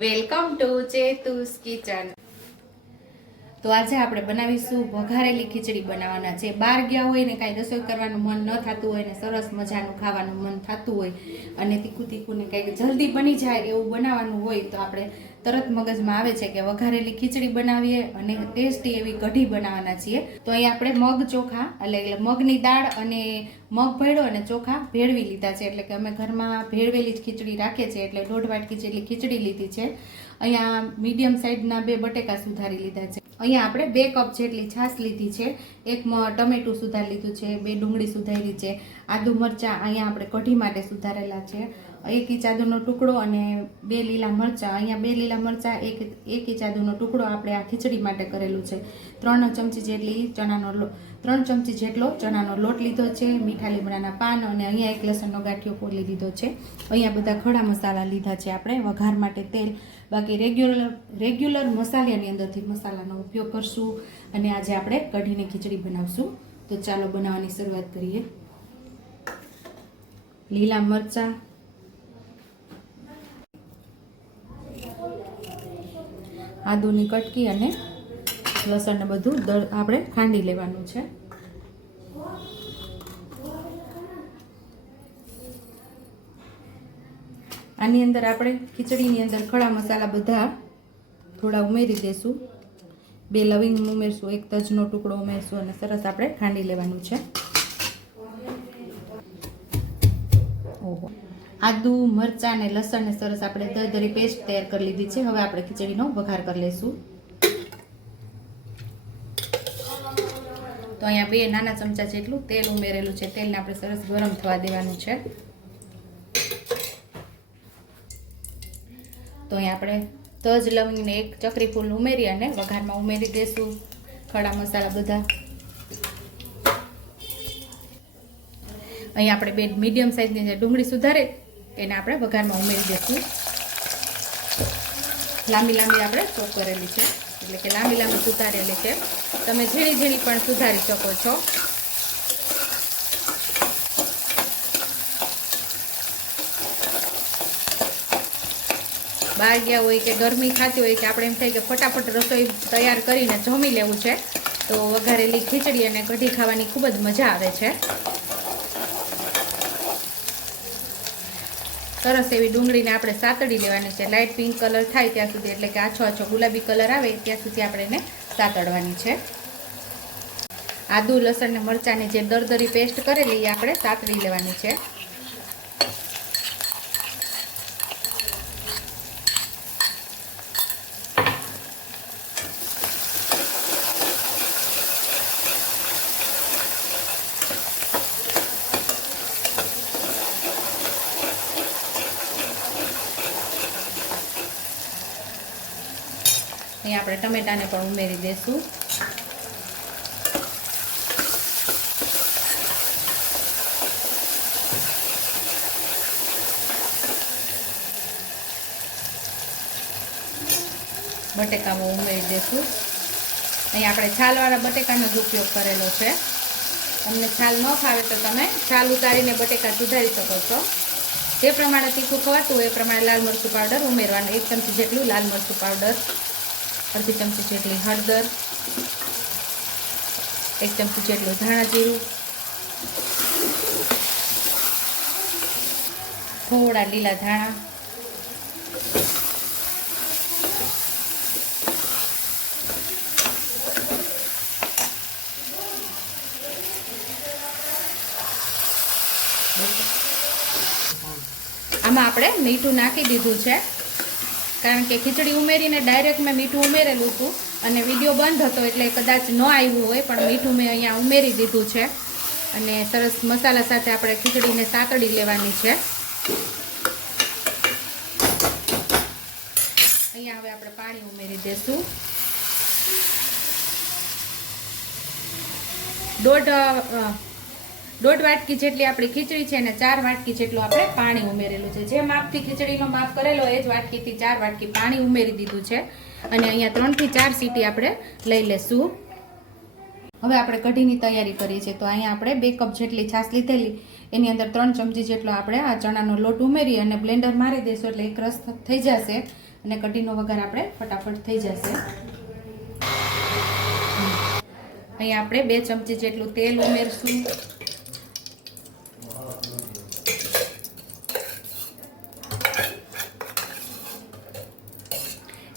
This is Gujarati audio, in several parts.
Welcome to ચેતુસ kitchen. તો આજે આપણે બનાવીશું વઘારેલી ખીચડી બનાવવાના છે। બહાર ગયા હોય ને કાંઈ રસોઈ કરવાનું મન ન થતું હોય ને સરસ મજાનું ખાવાનું મન થતું હોય અને તીખું તીખું ને કંઈક જલ્દી બની જાય એવું બનાવવાનું હોય તો આપણે તરત મગજમાં આવે છે કે વઘારેલી ખીચડી બનાવીએ અને ટેસ્ટી એવી કઢી બનાવવાના છીએ। તો અહીં આપણે મગ ચોખા એટલે મગની દાળ અને મગ ભેળો અને ચોખા ભેળવી લીધા છે, એટલે કે અમે ઘરમાં ભેળવેલી જ ખીચડી રાખીએ છીએ એટલે 1.5 વાટકી જેટલી ખીચડી લીધી છે। અહીંયા મીડિયમ સાઇઝના 2 બટેકા સુધારી લીધા છે। અહીંયા આપણે 2 કપ જેટલી છાશ લીધી છે, 1 ટમેટું સુધારી લીધું છે, 2 ડુંગળી સુધારી છે, આદુ મરચાં અહીંયા આપણે કઢી માટે સુધારેલા છે, 1 ઇંચ આદુનો ટુકડો અને 2 લીલા મરચાં। અહીંયા 2 લીલા મરચાં, 1 ઇંચ આદુનો ટુકડો આપણે આ ખીચડી માટે કરેલું છે। 3 ચમચી જેટલો ચણાનો લોટ લીધો છે, મીઠા લીમડાના પાન અને અહીંયા 1 લસણનો ગાંઠિયો ફોલી દીધો છે। અહીંયા બધા ખડા મસાલા લીધા છે આપણે વઘાર માટે તેલ, બાકી રેગ્યુલર મસાલાની અંદરથી મસાલાનો ઉપયોગ કરશું અને આજે આપણે કઢીની ખીચડી બનાવશું। તો ચાલો બનાવવાની શરૂઆત કરીએ। લીલા મરચાં, આદુની કટકી અને લસણ ને બધું આપણે ખાંડી લેવાનું છે। આની અંદર આપણે ખીચડીની અંદર ખડા મસાલા બધા થોડા ઉમેરી દેશું। 2 લવિંગ ઉમેરશું, 1 તજનો ટુકડો ઉમેરશું અને સરસ આપણે ખાંડી લેવાનું છે। ઓહો, આદુ મરચાં અને લસણને સરસ આપણે દરદરી પેસ્ટ તૈયાર કરી લીધી છે। હવે આપણે ખીચડીનો વઘાર કરી લઈશું। તો અહીંયા 2 નાના ચમચા જેટલું તેલ ઉમેરેલું છે, તેલને આપણે સરસ ગરમ થવા દેવાનું છે। તો અહીંયા આપણે તજ લવિંગને 1 ચકરી ફૂલ ઉમેરી અને વઘારમાં ઉમેરી દઈશું ખડા મસાલા બધા। અહીંયા આપણે 2 મીડિયમ સાઇઝની જે ડુંગળી સુધારે એને આપણે વઘારમાં ઉમેરી દઈશું। લાંબી આપણે ચોપ કરેલી છે, એટલે કે લાંબી સુધારેલી છે, તમે ઝીણી પણ સુધારી શકો છો। બહાર ગયા હોય કે ગરમી થતી હોય કે આપણે એમ થાય કે ફટાફટ રસોઈ તૈયાર કરીને જમી લેવું છે તો વઘારેલી ખીચડી અને કઢી ખાવાની ખૂબ જ મજા આવે છે। સરસ એવી ડુંગળીને આપણે સાતળી લેવાની છે, લાઇટ પિંક કલર થાય ત્યાં સુધી, એટલે કે આછો ગુલાબી કલર આવે ત્યાં સુધી આપણે એને સાતળવાની છે। આદુ લસણ ને મરચાંની જે દરદરી પેસ્ટ કરેલી એ આપણે સાતળી લેવાની છે। અહીં આપણે ટમેટાને પણ ઉમેરી દઈશું। બટેકામાં ઉમેરી દઈશું। અહીં આપણે છાલવાળા બટેકાનો જ ઉપયોગ કરેલો છે, તમને છાલ ન ખાવે તો તમે છાલ ઉતારીને બટેકા સુધારી શકો છો। જે પ્રમાણે તીખું ખવાતું હોય એ પ્રમાણે લાલ મરચું પાવડર ઉમેરવાનું, 1 ચમચી જેટલું લાલ મરચું પાવડર, અડધી ચમચી જેટલી હળદર, 1 ચમચી જેટલું ધાણા જીરું, થોડા લીલા ધાણા, આમાં આપણે મીઠું નાખી દીધું છે, કારણ કે ખીચડી ઉમેરીને ડાયરેક્ટ મેં મીઠું ઉમેરેલું હતું અને વિડીયો બંધ હતો એટલે કદાચ ન આવ્યું હોય, પણ મીઠું મેં અહીંયા ઉમેરી દીધું છે અને સરસ મસાલા સાથે આપણે ખીચડીને સાતળી લેવાની છે। અહીંયા હવે આપણે પાણી ઉમેરી દઈશું। 1.5 વાટકી જેટલી આપણી ખીચડી છે અને 4 વાટકી જેટલું આપણે પાણી ઉમેરેલું છે। જે માપથી ખીચડીનો માપ કરેલો એ જ વાટકીથી 4 વાટકી પાણી ઉમેરી દીધું છે અને અહીંયા 3 થી 4 સીટી આપણે લઈ લેશું। હવે આપણે કઢીની તૈયારી કરીએ છીએ। તો અહીંયા આપણે 2 કપ જેટલી છાશ લીધેલી, એની અંદર 3 ચમચી જેટલો આપણે આ ચણાનો લોટ ઉમેરી અને બ્લેન્ડર મારી દઈશું એટલે એક રસ થઈ જશે અને કઢીનો વઘાર આપણે ફટાફટ થઈ જશે. અહીંયા આપણે 2 ચમચી જેટલું તેલ ઉમેરશું.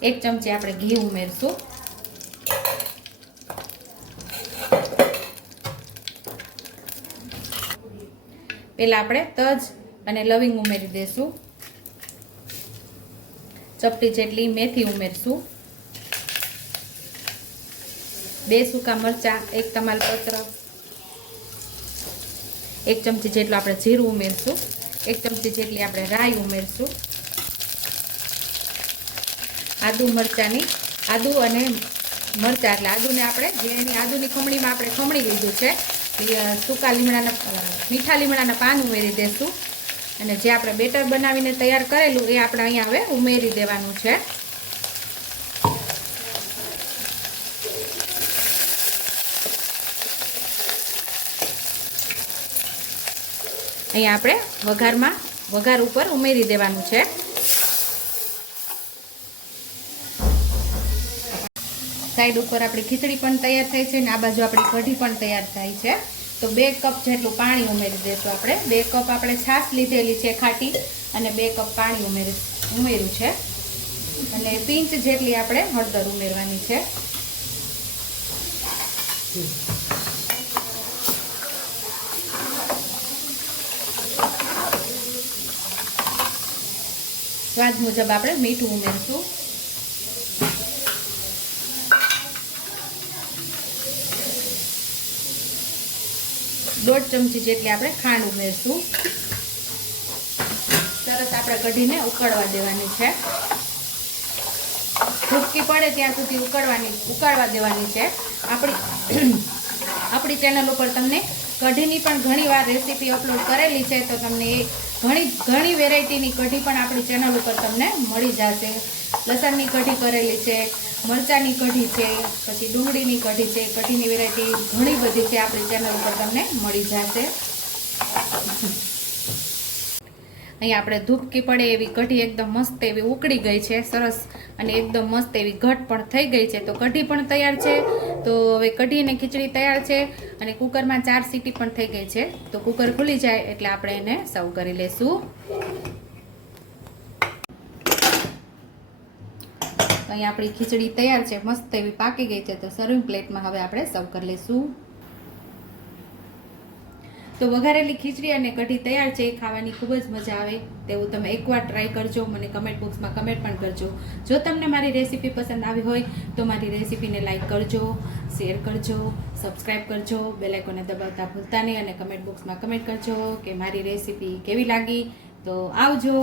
1 ચમચી આપણે ઘી ઉમેરશું. પહેલા આપણે તજ અને લવિંગ ઉમેરી દઈશું. ચપટી જેટલી મેથી ઉમેરશું. 2 સૂકા મરચાં, 1 તમાલપત્ર, 1 ચમચી જેટલું આપણે જીરું ઉમેરશું. 1 ચમચી જેટલી આપણે રાઈ ઉમેરશું. આદુ અને મરચાં, એટલે આદુને આપણે જેની આદુની ખમણીમાં આપણે ખમણી લીધું છે સૂકા મીઠા લીમડાના પાન ઉમેરી દઈશું. અને જે આપણે બેટર બનાવીને તૈયાર કરેલું એ આપણે અહીંયા હવે ઉમેરી દેવાનું છે. અહીંયા આપણે વઘાર ઉપર ઉમેરી દેવાનું છે. સાઈડ ઉપર આપણી ખીચડી પણ તૈયાર થાય છે અને આ બાજુ આપણી કઢી પણ તૈયાર થાય છે. તો 2 કપ જેટલું પાણી ઉમેરી દઈશું આપણે. 2 કપ આપણે છાશ લીધેલી છે ખાટી અને 2 કપ પાણી ઉમેર્યું છે. અને પિંચ જેટલી આપણે હળદર ઉમેરવાની છે. સ્વાદ મુજબ આપણે મીઠું ઉમેરશું. 1.5 ચમચી જેટલી આપણે ખાંડ ઉમેરશું. સરસ આપણે કઢીને ઉકળવા દેવાની છે. ભૂકી પડે ત્યાં સુધી ઉકળવા દેવાની છે. આપણી ચેનલ ઉપર તમને કઢીની પણ ઘણીવાર રેસીપી અપલોડ કરેલી છે, તો તમને એ ઘણી વેરાયટીની કઢી પણ આપણી ચેનલ ઉપર તમને મળી જશે. લસણની કઢી કરેલી છે, મરચાંની કઢી છે, પછી ડુંગળીની કઢી છે. કઢીની વેરાયટી ઘણી બધી છે, આપણી ચેનલ ઉપર તમને મળી જશે. અહીંયા આપણે ધૂપકી પડે એવી કઢી એકદમ મસ્ત એવી ઉકળી ગઈ છે, સરસ, અને એકદમ મસ્ત એવી ઘટ પણ થઈ ગઈ છે. તો કઢી પણ તૈયાર છે. તો હવે કઢી અને ખીચડી તૈયાર છે અને કુકરમાં 4 સીટી પણ થઈ ગઈ છે. તો કુકર ખુલી જાય એટલે આપણે એને સર્વ કરી લેશું. અહીં આપણી ખીચડી તૈયાર છે, મસ્ત એવી પાકી ગઈ છે. તો સર્વિંગ પ્લેટમાં હવે આપણે સર્વ કરી લઈશું. તો વઘારેલી ખીચડી અને કઢી તૈયાર છે. ખાવાની ખૂબ જ મજા આવે તેવું તમે એકવાર ટ્રાય કરજો. મને કમેન્ટ બોક્સમાં કમેન્ટ પણ કરજો. જો તમને મારી રેસીપી પસંદ આવી હોય તો મારી રેસીપીને લાઈક કરજો, શેર કરજો, સબસ્ક્રાઈબ કરજો, બેલ આઇકોનને દબાવતા ભૂલતા નહીં, અને કમેન્ટ બોક્સમાં કમેન્ટ કરજો કે મારી રેસીપી કેવી લાગી. તો આવજો.